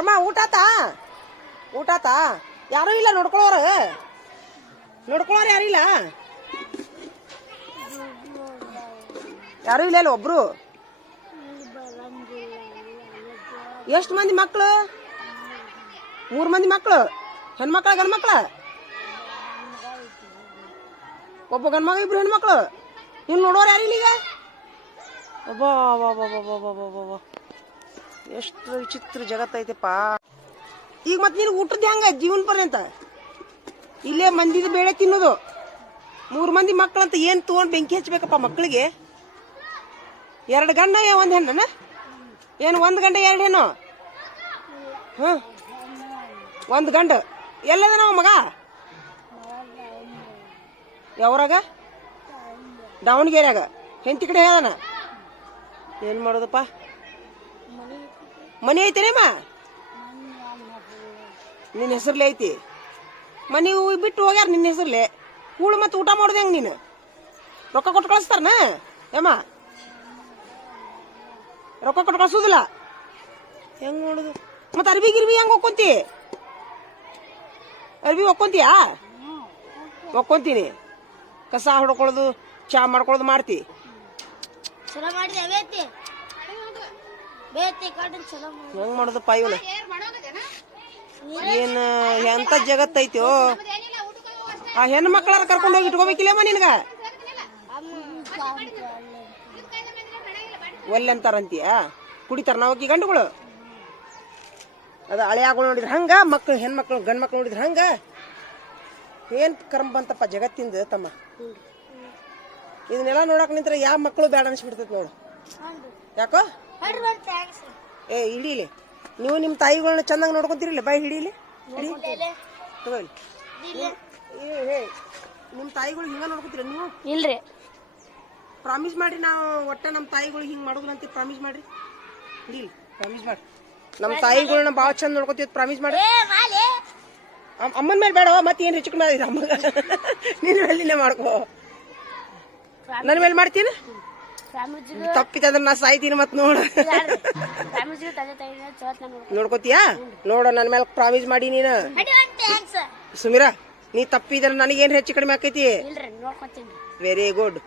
ಯಮ್ಮ ಊಟ ಆತಾ ಯಾರು ಇಲ್ಲ ನೋಡ್ಕೊಳ್ಳೋರು ಯಾರಿಲ್ಲ ಯಾರು ಇಲ್ಲ ಅಲ್ಲ ಒಬ್ರು ಎಷ್ಟು ಮಂದಿ ಮಕ್ಳು 3 ಮಂದಿ ಮಕ್ಳು ಹೆಣ್ಮಕ್ಳ ಗಂಡ್ಮಕ್ಳ ಒಬ್ಬ ಗಂಡ್ಮಗ 2 ಹೆಣ್ಮಕ್ಳು ಇನ್ನು ನೋಡೋರು ಯಾರಿಲ್ಲ ಈಗ ಒಬ್ಬ ಎಷ್ಟು ವಿಚಿತ್ರ ಜಗತ್ತೈತೆಪ್ಪ ಈಗ ಮತ್ತೆ ನೀನು ಊಟದ ಹೆಂಗ ಜೀವನ ಪರ್ಯಂತ ಇಲ್ಲೇ ಮಂದಿದ ಬೇಳೆ ತಿನ್ನೋದು 3 ಮಂದಿ ಮಕ್ಕಳಂತ ಏನ್ ತಗೊಂಡ್ ಬೆಂಕಿ ಹಚ್ಬೇಕಪ್ಪ ಮಕ್ಕಳಿಗೆ 2 ಗಂಡ 1 ಹೆಣ್ಣ ಏನು 1 ಗಂಡ 2 ಹೆಣ್ಣು ಹ 1 ಗಂಡ ಎಲ್ಲದ ನಾವು ಮಗ ಯಾವ್ರಾಗ ದಾವಣಗೆರೆಯಾಗ ಹೆಂಡತಿ ಕಡೆ ಹೇಳನ ಏನ್ ಮಾಡೋದಪ್ಪ ಮನೆ ಐತೇನೇಮ್ಮ ನಿನ್ನ ಹೆಸರ್ಲೆ ಐತಿ ಮನೆ ಬಿಟ್ಟು ಹೋಗ್ಯಾರ ನಿನ್ನ ಹೆಸರ್ಲೆ ಕೂಳು ಮತ್ತೆ ಊಟ ಮಾಡೋದು ಹೆಂಗ ನೀನು ರೊಕ್ಕ ಕೊಟ್ಟು ಕಳಿಸ್ತಾರನ ಏಮ್ಮ ರೊಕ್ಕ ಕೊಟ್ಟು ಕಳ್ಸೋದಿಲ್ಲ ಹೆಂಗ್ ನೋಡುದು ಮತ್ತೆ ಅರ್ಬಿ ಗಿರ್ಬಿ ಹೆಂಗ್ ಒಕ್ಕೊಂತಿ ಅರ್ಬಿ ಒಕ್ಕೊಂತೀಯಾ ಒಕ್ಕೊಂತೀನಿ ಕಸ ಹೊಡ್ಕೊಳ್ಳೋದು ಚಾ ಮಾಡ್ಕೊಳ್ಳೋದು ಮಾಡ್ತಿ ಹೆಂಗ್ ಮಾಡೋದಪ್ಪ ಇವನ ಏನ್ ಎಂತ ಜಗತ್ತೈತೋ ಆ ಹೆಣ್ಣು ಮಕ್ಕಳಾರ ಕರ್ಕೊಂಡು ಹೋಗಿ ಇಟ್ಕೋಬೇಕಿಲ್ಲಮ್ಮ ನಿನ್ಗ ಒಲ್ಲೆಂತಾರಂತೀಯ ಕುಡಿತಾರ ನಾವಕ್ಕಿ ಗಂಡುಗಳು ಅದ ಹಳೆಯಾಗಳು ನೋಡಿದ್ರ ಹಂಗ ಮಕ್ಳು ಹೆಣ್ಮಕ್ಳು ಗಂಡ್ ಮಕ್ಳು ನೋಡಿದ್ರ ಹಂಗ ಏನ್ ಕರ್ಮ ಬಂತಪ್ಪ ಜಗತ್ತಿಂದ ತಮ್ಮ ಇದನ್ನೆಲ್ಲ ನೋಡಕ್ ನಿಂತ್ರ ಯಾವ ಮಕ್ಕಳು ಬೇಡ ಅನ್ಸ್ಬಿಡ್ತೈತಿ ನೋಡು ಯಾಕೋ ಏ ಹಿಡೀಲಿ ನೀವು ನಿಮ್ಮ ತಾಯಿಗಳನ್ನ ಚಂದಾಗಿ ನೋಡ್ಕೊಂತೀರಿಲ್ಲ ಬಾಯ್ ಹಿಡೀಲಿ ತಗೋಲಿ ನಿಮ್ಮ ತಾಯಿಗಳು ಹಿಂಗ ನೋಡ್ಕೊತೀರ ನೀವು ಇಲ್ರಿ ಪ್ರಾಮಿಸ್ ಮಾಡ್ರಿ ನಾವು ಒಟ್ಟ ನಮ್ಮ ತಾಯಿಗಳು ಹಿಂಗ್ ಮಾಡೋದು ಅಂತ ಪ್ರಾಮಿಸ್ ಮಾಡ್ರಿ ಹಿಡೀಲಿ ಪ್ರಾಮಿಸ್ ಮಾಡ್ರಿ ನಮ್ಮ ತಾಯಿಗಳನ್ನ ಭಾಳ ಚಂದ ನೋಡ್ಕೊತೀವಿ ಪ್ರಾಮಿಸ್ ಮಾಡ್ರಿ ಅಮ್ಮನ ಮೇಲೆ ಬೇಡ ಮತ್ತೆ ಏನ್ ಹೆಚ್ಚು ಕಡಿಮೆ ಅಮ್ಮಗ ನಿನ್ನ ಮೇಲೆ ಮಾಡ್ಕೋ ನನ್ನ ಮೇಲೆ ಮಾಡ್ತೀನಿ ತಪ್ಪಿತಂದ್ರೆ ನಾ ಸಾಯ್ತೀನಿ ಮತ್ ನೋಡ ನೋಡ್ಕೋತೀಯಾ ನೋಡ ನನ್ನ ಮೇಲೆ ಪ್ರಾಮಿಸ್ ಮಾಡಿ ನೀನು ಸುಮೀರಾ ನೀ ತಪ್ಪಿದ್ರೆ ನನಗೇನ್ ಹೆಚ್ಚು ಕಡಿಮೆ ಆಕೈತಿ ವೆರಿ ಗುಡ್.